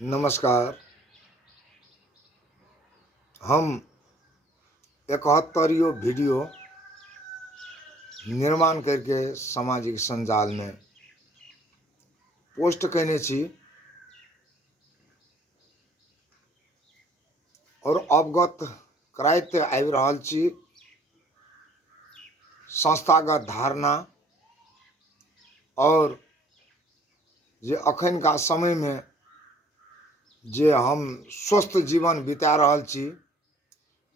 नमस्कार। हम 71 वीडियो निर्माण करके सामाजिक संजाल में पोस्ट कयने छी और अवगत कराइत आबि रहल छी संस्थागत धारणा और जे अखन का समय में जे हम स्वस्थ जीवन बिता रहल छी,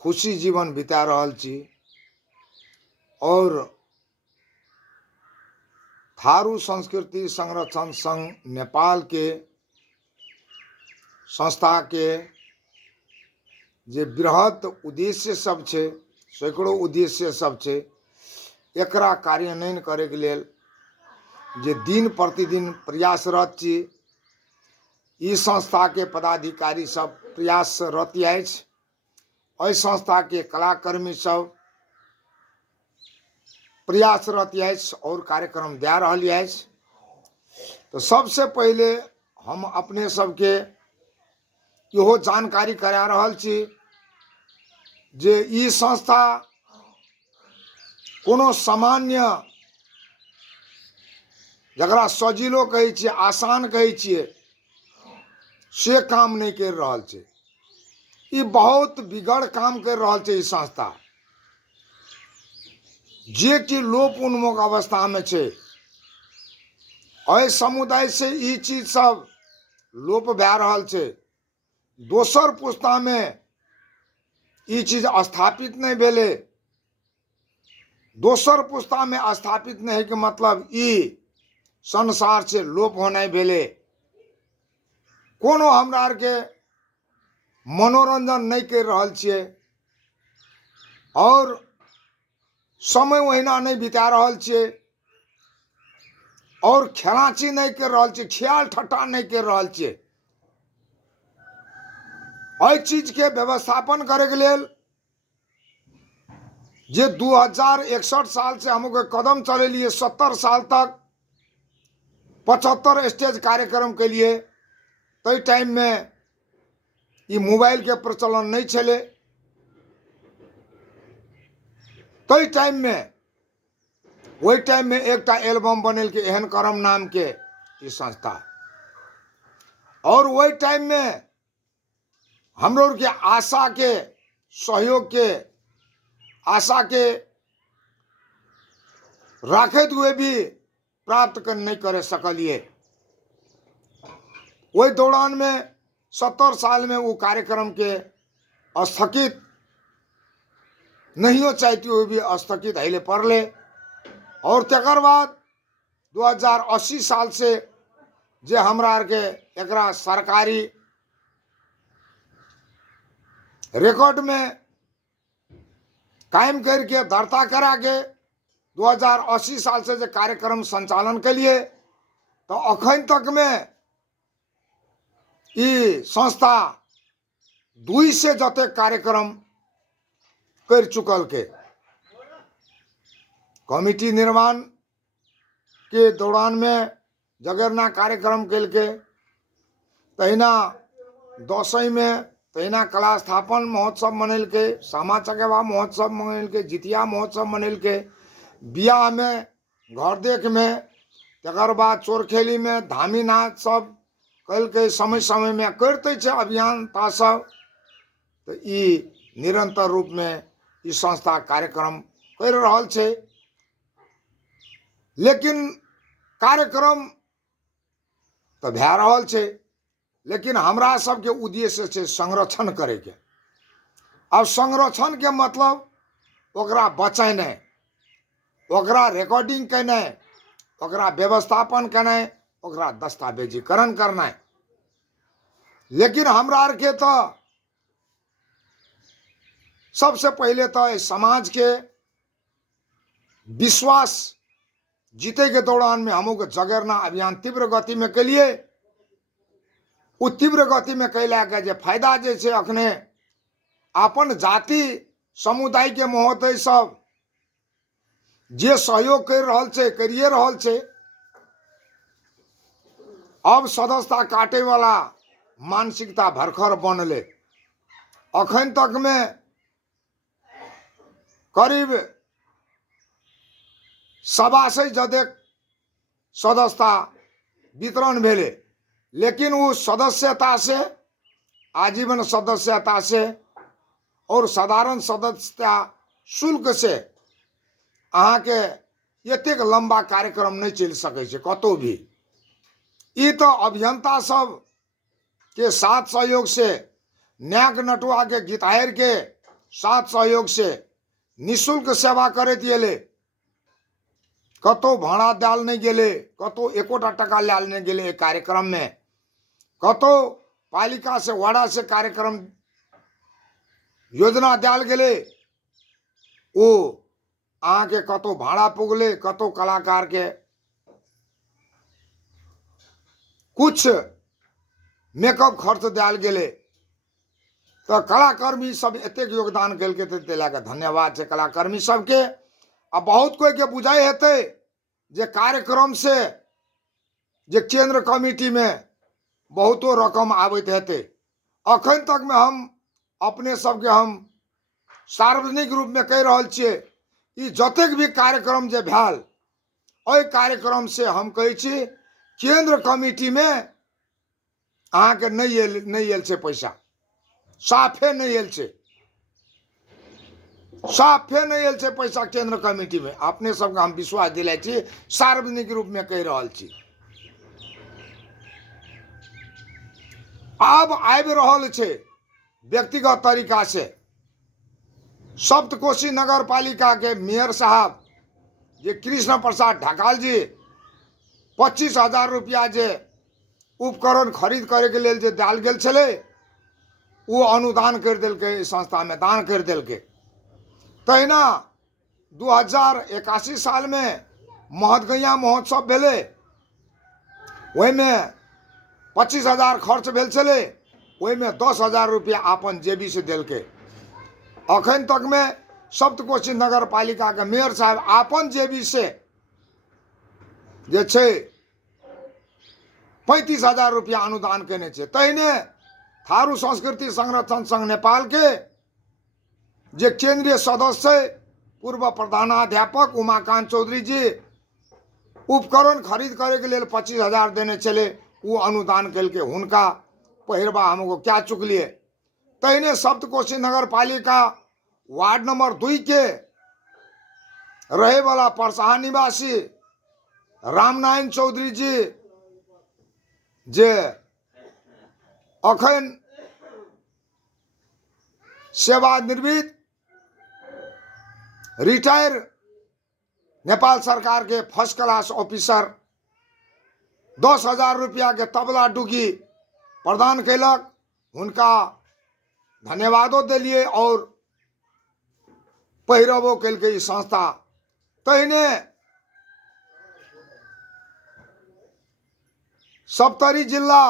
खुशी जीवन बिता रहल छी और थारू संस्कृति संरक्षण संघ नेपाल के संस्था के जे बृहत उद्देश्य सब छै, सैकड़ों उद्देश्य सब छै, एकरा कार्यान्वयन करे के लेल जे दिन प्रतिदिन प्रयासरत छी। ई संस्था के पदाधिकारी सब प्रयासरत अछि। एहि संस्था के कलाकर्मी सब प्रयासरत अछि और कार्यक्रम दे रहल अछि। तो सबसे पहले हम अपने सबके इहो जानकारी करा रहल छी जे ई संस्था कोनो सामान्य जकरा सजिलो कहै छियै, आसान कहै छियै, से काम नहीं कर रहल छै। ई बहुत बिगड़ काम कर रहल छै। ई संस्था जे कि लोप उन्मुख अवस्था में छै, एहि समुदाय से ई चीज सब लोप भए रहल छै। दोसर पुस्ता में ई चीज स्थापित नहीं भेले। दोसर पुस्ता में स्थापित नहीं के मतलब ई संसार से लोप होना भेले। कोनो हमरा आर के मनोरंजन नहीं कर रहल छियै और समय ओहिना नहीं बिता रहल छियै और खेलाची नहीं कर रहल छियै, ख्याल ठट्टा नहीं कर रहल छियै। एहि चीज के व्यवस्थापन करे के लेल जे 2061 साल से हम कदम चलेलिए, 70 साल तक 75 स्टेज कार्यक्रम के लिए, तई टाइम में ये मोबाइल के प्रचलन नहीं चले। तई टाइम में वही टाइम में एक एल्बम बनल के एहन करम नाम के ये संस्था, और वही टाइम में हम लोग के आशा के सहयोग के आशा के राखते हुए भी प्राप्त कर नहीं करे सकलिए। वही दौरान में 70 साल में वो कार्यक्रम के स्थगित नहीं हो चाहती हुए भी स्थगित हिले पड़ले। और तकर बाद 2080 साल से जे हमरा आर के एकरा सरकारी रिकॉर्ड में कायम करके दर्ता करा के 2080 साल से जो कार्यक्रम संचालन के लिए, तो अखन तक में ई संस्था 2 से जते कार्यक्रम कर चुकल के। कमिटी निर्माण के दौरान में जगरना कार्यक्रम कल के, तहिना दसई में तहिना कला स्थापन महोत्सव मनल के, सामा चकेवा महोत्सव मनल के, जितिया महोत्सव मनल के, बियाह में, घर देख में, तकर बाद चोरखेली में, धामी नाच सब कल के समय समय में करते छे अभियान ता सब। तो ई निरंतर रूप में ई संस्था कार्यक्रम कर रहल छे। लेकिन कार्यक्रम तो भै रहल छे, लेकिन हमरा सबके उद्देश्य छे संरक्षण करे के। अब संरक्षण के मतलब ओकरा बचाने, ओकरा रिकॉर्डिंग करना, ओकरा व्यवस्थापन करना, ओकरा दस्तावेजीकरण करना। लेकिन हमरा आर के तो सबसे पहले तो समाज के विश्वास जीते के दौरान में हमको जगरना अभियान तीव्र गति में के लिए, उ तीव्र गति में कैला के जे फायदा जे छे, अखने अपन जाति समुदाय के महोदय सब जे सहयोग कर रहल छे, करिए रहल छे। अब सदस्यता काटे वाला मानसिकता भरखर बनले। अखन तक में करीब 87 जदेक सदस्यता वितरण भेले, लेकिन वो सदस्यता से, आजीवन सदस्यता से और साधारण सदस्यता शुल्क से अहाँ के एतेक लंबा कार्यक्रम नहीं चल सकै छै कतौ भी। ई तो अभियंता सब के साथ सहयोग से, न्याक नटुआ के गीतायर के साथ सहयोग से निःशुल्क सेवा करैत गेले। कतौ भाड़ा दाल नहीं गेले, कतौ एकोटा टका लाल नहीं गेले एक कार्यक्रम में। कतौ पालिका से, वाड़ा से कार्यक्रम योजना दाल गेले, वो अहाँ के कतौ भाड़ा पुगले, कतौ कलाकार के कुछ मेकअप खर्च दाल गेले। तो कलाकर्मी सब एतेक योगदान केलकै, तेला के धन्यवाद छै कलाकर्मी सबके। आ बहुत कोई के बुझाई हेतै जे कार्यक्रम से जे केंद्र कमिटी में बहुतो रकम आबैत हेतै। अखन तक में हम अपने सबके हम सार्वजनिक रूप में कह रहल छियै, ई जतेक भी कार्यक्रम जे भेल, ओहि कार्यक्रम से हम कहै छी केंद्र कमिटी में अहाँ के नहीं आयल छै पैसा, साफे नहीं आयल छै, साफे नहीं आयल छै पैसा केंद्र कमिटी में। अपने सबके हम विश्वास दिलाय छी, सार्वजनिक रूप में कह रहल छी। अब आबि रहल छै व्यक्तिगत तरीका से। सप्तकोशी नगर पालिका के मेयर साहब जे कृष्ण प्रसाद ढकाल जी 25,000 रुपया जे उपकरण खरीद करे के लेल जे दाल गेल छले, वो अनुदान कर देलकै, संस्था में दान कर देलकै। तहिना 2081 साल में महतगैया महोत्सव भेले, ओहि में 25,000 खर्च भेल छले, ओहि में 10,000 रुपया अपन जेबी से देलकै। अखन तक में सप्तकोशी नगर पालिका के मेयर साहब अपन जेबी से जे छै 35,000 रुपया अनुदान केने छै। तहिने थारू संस्कृति संरक्षण संघ नेपाल के जे केंद्रीय सदस्य पूर्व प्रधानाध्यापक उमाकांत चौधरी जी उपकरण खरीद करे के लिए 25,000 देने चले, वो अनुदान केलके। हुनका पहिरबा हमको क्या चुकलिए। तहिने सप्तकोशी नगर पालिका वार्ड नंबर 2 के रहे वाला परसाहा निवासी रामनारायण चौधरी जी जे अखन सेवानिवृत्त रिटायर नेपाल सरकार के फर्स्ट क्लास ऑफिसर 10,000 रुपया के तबला डुगी प्रदान कैलक। हुनका धन्यवादो दिलिए और पहिरबो कैलकै संस्था। तहिने सप्तरी जिला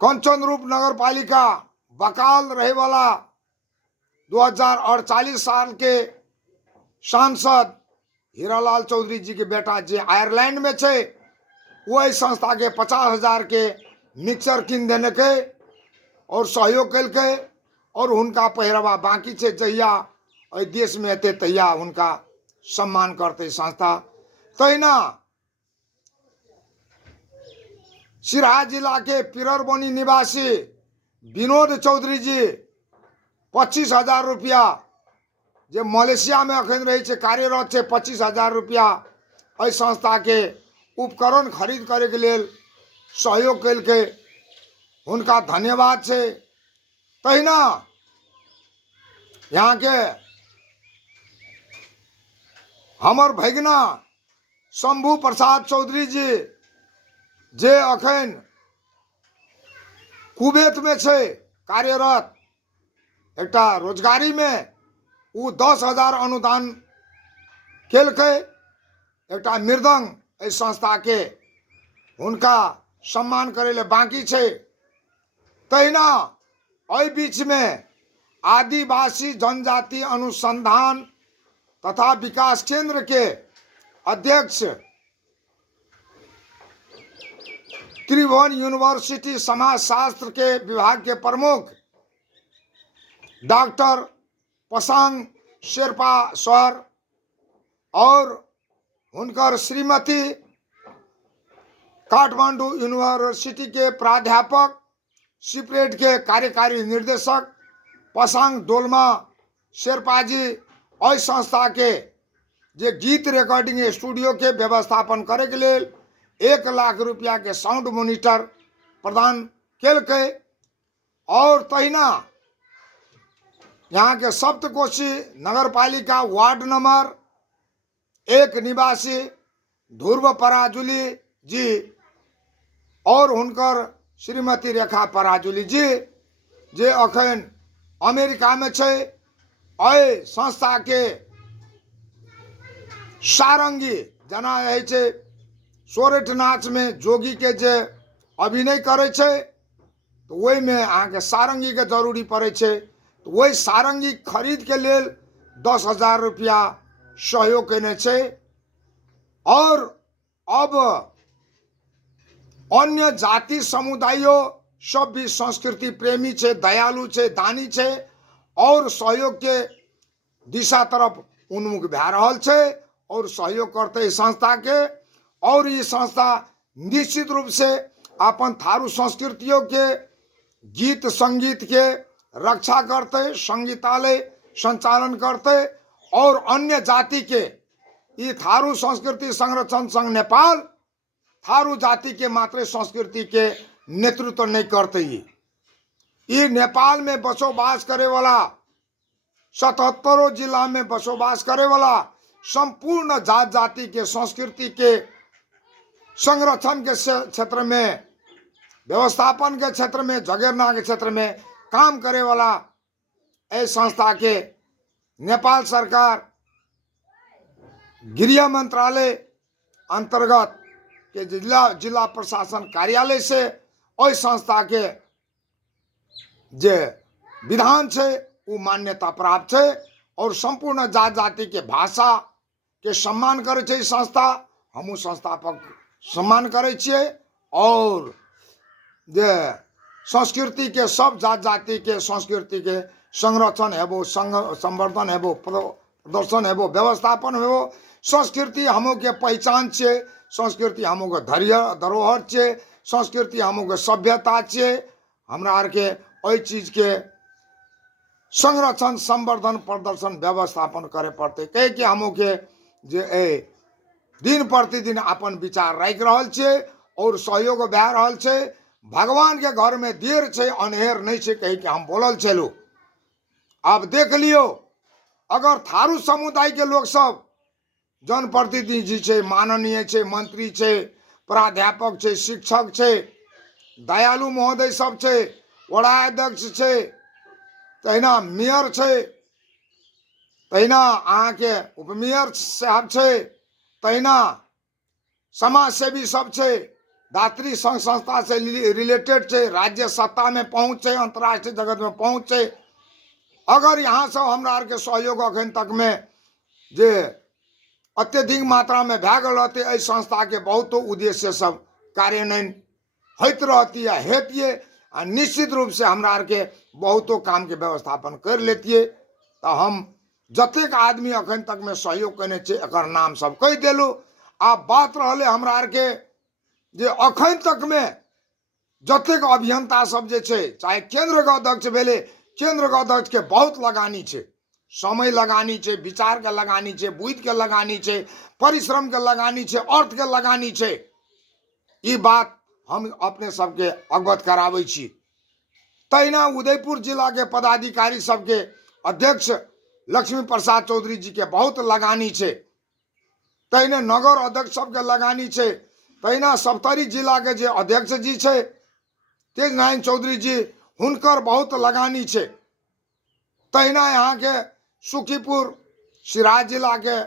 कंचनरूप नगर पालिका बकाल रहे वाला 2048 साल के सांसद हीरालाल चौधरी जी के बेटा जे आयरलैंड में छे, वही संस्था के 50,000 के मिक्सर किन देने के और सहयोग कैलकै। और हुनका पहिरवा बाकी छे, जहिया एहि देश में एते तहिया हुनका सम्मान करते संस्था। तहिना सिराहा जिला के पिररबनी निवासी विनोद चौधरी जी 25,000 रुपया जे मलेशिया में अखन रहे छे, कार्यरत छे, 25,000 रुपया एहि संस्था के उपकरण खरीद करे के लेल सहयोग कैलकै। हुनका धन्यवाद छे। तहिना यहाँ के हमर भगिना शंभू प्रसाद चौधरी जी जे अखन कुवैत में छे कार्यरत, एकटा रोजगारी में वो 10,000 अनुदान केलकै। एकटा मृदंग एहि संस्था के हुनका सम्मान करे ले बाकी छे। तहिना एहि बीच में आदिवासी जनजाति अनुसंधान तथा विकास केंद्र के अध्यक्ष त्रिभुवन यूनिवर्सिटी समाज शास्त्र के विभाग के प्रमुख डॉक्टर पसांग शेरपा सर और उनकर श्रीमती काठमांडू यूनिवर्सिटी के प्राध्यापक सिपरेट के कार्यकारी निर्देशक पसांग डोलमा शेरपा जी और संस्था के जे गीत रिकॉर्डिंग स्टूडियो के व्यवस्थापन करे के लिए 1 लाख रुपया के साउंड मॉनिटर प्रदान केलकै और तहिना यहाँ के सप्तकोशी नगरपालिका वार्ड नंबर 1 निवासी ध्रुव पराजुली जी और हुनकर श्रीमती रेखा पराजुली जी जे अखन अमेरिका में छे ओय संस्था के सारंगी जना है छे सोरेठ नाच में जोगी के जे अभिनय करे छे तो वही में अहाँ के सारंगी के जरूरी पड़े छे तो वही सारंगी खरीद के लेल 10,000 रुपया सहयोग केने छे और अब अन्य जाति समुदायों सब भी संस्कृति प्रेमी छे, दयालु छे, दानी छे और सहयोग के दिशा तरफ उन्मुख भै रहल छे और सहयोग करते संस्था के। और ये संस्था निश्चित रूप से अपन थारू संस्कृतियों के गीत संगीत के रक्षा करते, संगीतालय संचालन करते और अन्य जाति के ये थारू संस्कृति संरक्षण संघ नेपाल थारू जाति के मात्र संस्कृति के नेतृत्व नहीं करते। ये नेपाल में बसोबास करे वाला 77 जिला में बसोबास करे वाला संपूर्ण जात जाति के संस्कृति के संरक्षण के क्षेत्र में, व्यवस्थापन के क्षेत्र में, जगेरना के क्षेत्र में काम करे वाला इस संस्था के नेपाल सरकार गृह मंत्रालय अंतर्गत के जिला प्रशासन कार्यालय से और संस्था के जे विधान छे वो मान्यता प्राप्त है और संपूर्ण जात जाति के भाषा के सम्मान करे छे संस्था। हमू संस्थापक सम्मान करे छिए और जे संस्कृति के सब जात जाति के संस्कृति के संरक्षण हेबो, संवर्धन हेबो, प्रदर्शन हेबो, व्यवस्थापन हेबो। संस्कृति हमो के पहचान छे, संस्कृति हमो के धरोहर छे, संस्कृति हमो के सभ्यता छे। हमरा आर के ओई चीज के संरक्षण, संवर्धन, प्रदर्शन, व्यवस्थापन करे पड़ते कहे कि हमो के जे दिन प्रतिदिन अपन विचार राख रहल छे और सहयोग भै रहल छे। भगवान के घर में देर छे अनहेर नहीं छे कहे कि हम बोलल छलू। अब देख लियो अगर थारू समुदाय के लोग सब जनप्रतिनिधि छे, माननीय छे, मंत्री छे, प्राध्यापक छे, शिक्षक छे, दयालु महोदय सब छे, वड़ा अध्यक्ष छे, तहिना मेयर छे, तहिना अहाँ के उपमेयर साहब छे, तहिना समाज सेवी सब छे, दात्री संघ संस्था से रिलेटेड छे, राज्य सत्ता में पहुँच छे, अंतर्राष्ट्रीय जगत में पहुँच छे। अगर यहाँ सब हमरा आर के सहयोग अखन तक में जे अत्यधिक मात्रा में भै गल रहते एहि संस्था के बहुतो उद्देश्य सब कार्यान्वयन होइत रहती है हेतिए आ निश्चित रूप से हमरा आर के बहुतो काम के व्यवस्थापन कर लेतिए। तो हम जतेक आदमी अखन तक में सहयोग करने छे एकर नाम सब कह देलू। आब बात रहले हमरा आर के जे अखन तक में जतेक अभियंता सब जे छे, चाहे केंद्र के अध्यक्ष भेले, केंद्र के अध्यक्ष के बहुत लगानी छे, समय लगानी छे, विचार के लगानी छे, बुद्धि के लगानी छे, परिश्रम के लगानी छे, अर्थ के लगानी छे। ये बात हम अपने सबके अवगत कराबै छी। तहिना उदयपुर जिला के पदाधिकारी सबके अध्यक्ष लक्ष्मी प्रसाद चौधरी जी के बहुत लगानी छे, तहिना नगर अध्यक्ष सबके लगानी छे, तहिना सप्तरी जिला के जे अध्यक्ष जी छे तेज नारायण चौधरी जी हुनकर बहुत लगानी छे। तहिना यहाँ के सुखीपुर सिराज जिला के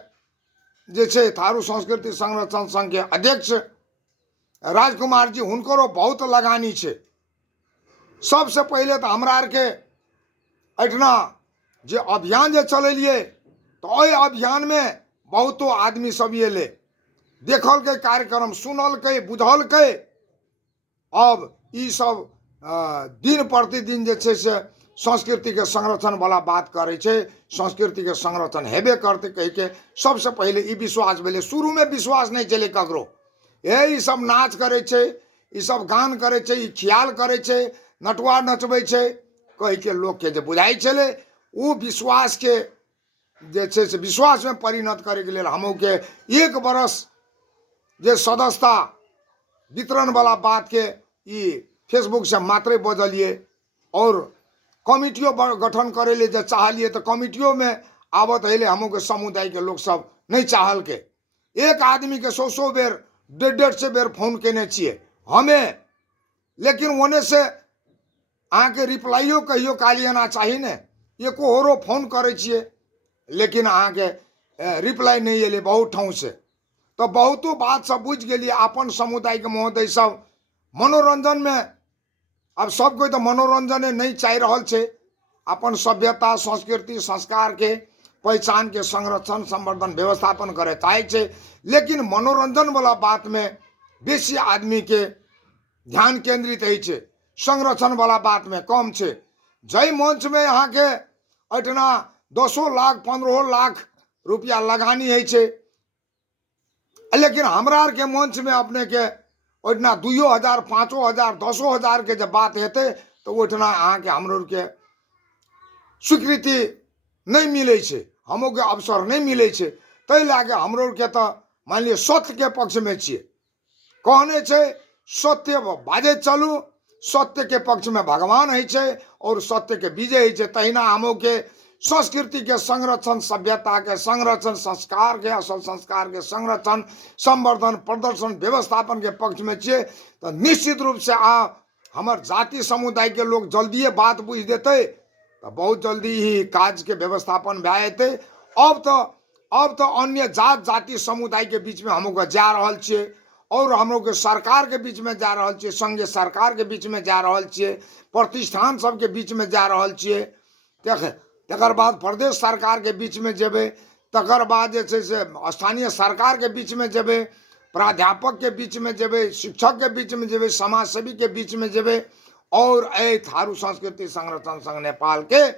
जे छे थारू संस्कृति संरक्षण संघ के अध्यक्ष राजकुमार जी हुनकरो बहुत लगानी छे। सबसे पहले तो हमरा आर के एठना जे अभियान जे चलेलिए तो ओहि अभियान में बहुतो आदमी सब एले, देखल के कार्यक्रम सुनल के, बुझल के अब ई सब दिन प्रतिदिन जे छै से संस्कृति के संरक्षण वाला बात करे छै, संस्कृति के संरक्षण हेबे करते कह के सबसे पहले ई विश्वास भेले। शुरू में विश्वास नहीं चले ककरो, ई सब नाच करे छै, ई सब गान करे छै, ई ख्याल करे छै, नटुआ नचबे छै कह के लोग के जे बुझाई चले, वो विश्वास के जे छै से विश्वास में परिणत करे के लिए हमो के 1 बरस जे सदस्यता वितरण वाला बात के ई फेसबुक से मात्रे बदलिए और कमिटियों गठन करे ले जे चाहलिए तो कमिटियों में आवत है हमो के समुदाय के लोग सब नहीं चाहल के। एक आदमी के 100 बेर 150 बेर फोन केने छिए हमें, लेकिन ओने से अहाँ के रिप्लाइयो कहियो कालियाना चाहिए ने, एको होरो फोन करे छिए लेकिन अहाँ के रिप्लाई नहीं एले बहुत ठाव से। तो बहुतो बात सब बुझ गेलिए। अपन समुदाय के महोदय सब मनोरंजन में अब सब कोई तो मनोरंजन नहीं चाह रहल छे, अपन सभ्यता संस्कृति संस्कार के पहचान के संरक्षण संवर्धन व्यवस्थापन करे चाहे छे, लेकिन मनोरंजन वाला बात में बेसी आदमी के ध्यान केंद्रित है छे, संरक्षण वाला बात में कम छे। जय मंच में यहाँ के अठना 10 लाख 15 लाख रुपया लगानी है छे, लेकिन हमरा के मंच में अपने के ओठना 2,000 5,000 10,000 के जब बात हेते तो ओठना अहाँ के हमरो के स्वीकृति नहीं मिले छे, हमो के अवसर नहीं मिले छे। तै लागे हमरो के तो मान लियो सत्य के पक्ष में छिए, कहने छे सत्य बाजे चलू, सत्य के पक्ष में भगवान है छे और सत्य के विजय है छे। तहिना हमो के संस्कृति के संरक्षण, सभ्यता के संरक्षण, संस्कार के असल संस्कार के संरक्षण संवर्धन प्रदर्शन व्यवस्थापन के पक्ष में छे। तो निश्चित रूप से हमार जाति समुदाय के लोग जल्दी बात बुझ देते तो बहुत जल्दी ही काज के व्यवस्थापन भए जेते। अब तो अन्य जात जाति समुदाय के बीच में हम जा रहल छिए और हम लोग के सरकार के बीच में जा रहल छिए, संघीय सरकार के बीच में जा रहल छिए, प्रतिष्ठान सब के बीच में जा रहल छिए, तकर बाद प्रदेश सरकार के बीच में जेबे, तकर बाद जे छै से स्थानीय सरकार के बीच में जेबे, प्राध्यापक के बीच में जेबे, शिक्षक के बीच में जेबे, समाज सेवी के बीच में जेबे और ए थारू संस्कृति संरक्षण संघ नेपाल के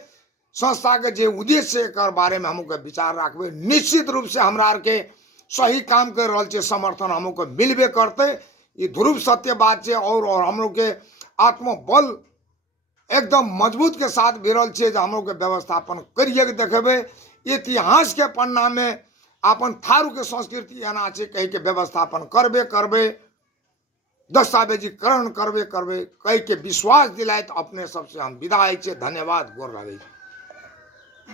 संस्था के जे उद्देश्य के बारे में हमको विचार रखबे। निश्चित रूप से हमरा के सही काम कर रहल छे, समर्थन हमको मिलबे करते, ये ध्रुव सत्य बात छे। और हम लोग के आत्मबल एकदम मजबूत के साथ भिड़ल छे, हम लोग के व्यवस्थापन करिए के देखेबे। इतिहास के पन्ना में अपन थारू के संस्कृति एना छे कह के व्यवस्थापन करबे, दस्तावेजीकरण करबे कह के विश्वास दिलाए। तो अपने सबसे हम विदा है छे। धन्यवाद गोर लागे।